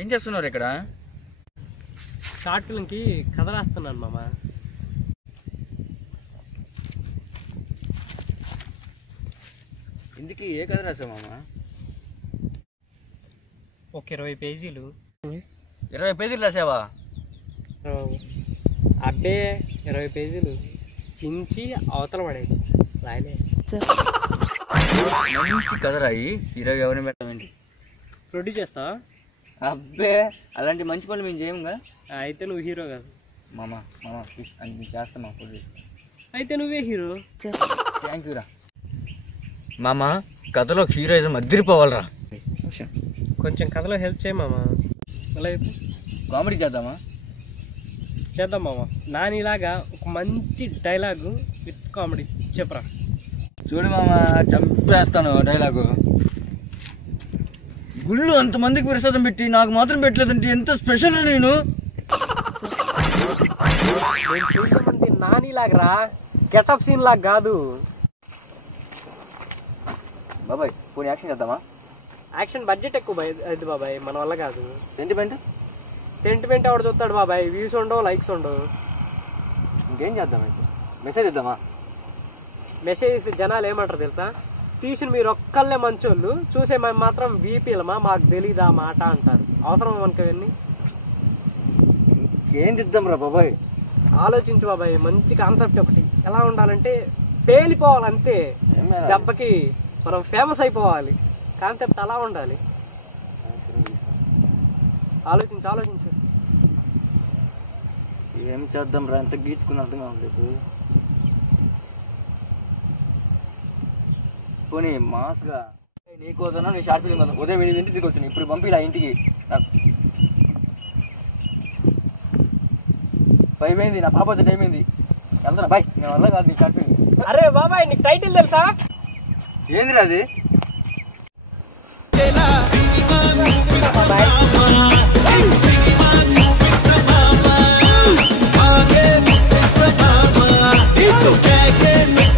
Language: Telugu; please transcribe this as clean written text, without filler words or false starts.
ఏం చేస్తున్నారు ఇక్కడ? షార్ట్ ఫిల్మ్కి కథ రాస్తున్నాను మామ. ఇందుకు ఏ కథ రాసావు మామ? ఒక 20 పేజీలు. 20 పేజీలు రాసావా? అబ్బే 20 పేజీలు చించి అవతల పడేసి రాయలే. మంచి కథ రాయి, హీరో ఎవరిని పెట్టామండి? ప్రొడ్యూస్ చేస్తావా? అబ్బే అలాంటి మంచి పనులు మేము చేయముగా. అయితే నువ్వు హీరో కాదు మామ. మామ అది చేస్తాం మా ప్రొడ్యూస్. అయితే నువ్వే హీరో. థ్యాంక్ యూ రా మామ. కథలో హీరోయిజం అదిరిపోవాలరా. కొంచెం కథలో హెల్ప్ చేయ మామ. అలా కామెడీ చేద్దామా? చేద్దాం మామ. నానిలాగా ఒక మంచి డైలాగు విత్ కామెడీ చెప్పరా. చూడు మామ, చంపేస్తాను డైలాగు. గుళ్ళు అంతమందికి ప్రసాదం పెట్టి నాకు మాత్రం పెట్టలేదంటే ఎంత స్పెషల్ నేను. చూడమంది నానిలాగరా, గెటప్ సీన్ లాగా కాదు. బాబాయ్ పోనీ యాక్షన్ చేద్దామా? యాక్షన్ బడ్జెట్ ఎక్కువ అది బాబాయ్, మన వల్ల కాదు. సెంటిమెంట్ ఎవడు చూస్తాడు బాబాయ్? వ్యూస్ ఉండవు, లైక్స్ ఉండవు. ఇంకేం చేద్దాం అయితే? మెసేజ్ ఇద్దామా? మెసేజ్ జనాలు ఏమంటారు తెలుసా? తీసిన మీరు ఒక్కళ్ళే మంచోళ్ళు, చూసే మేము మాత్రం వీపీలమా, మాకు తెలీదా మాట అంటారు. అవసరం మనకి అవన్నీ. ఏం చేద్దాం రా బాబాయ్? ఆలోచించు బాబాయ్. మంచి కాన్సెప్ట్ ఒకటి. ఎలా ఉండాలంటే పేలిపోవాలంతే, దెబ్బకి మనం ఫేమస్ అయిపోవాలి. కాన్సెప్ట్ అలా ఉండాలి. ఆలోచించు. ఏం చేద్దాం రా? ఎంత గీచుకుని అర్థం కావట్లేదు. పోనీ మాస్గా నీకోసం నీ షార్ట్ ఫిల్మ్ కదా, ఉదయం 8 వచ్చింది. ఇప్పుడు పంపిలా ఇంటికి. నాకు 5 అయింది, నా పాప వచ్చే టైం అయింది. వెళ్తానా బాయ్? నేను వల్ల కాదు నీ షార్ట్ ఫిల్మ్. అరే బాబాయ్ నీకు టైటిల్ తెలుసా? ఏందిరా అది? Baby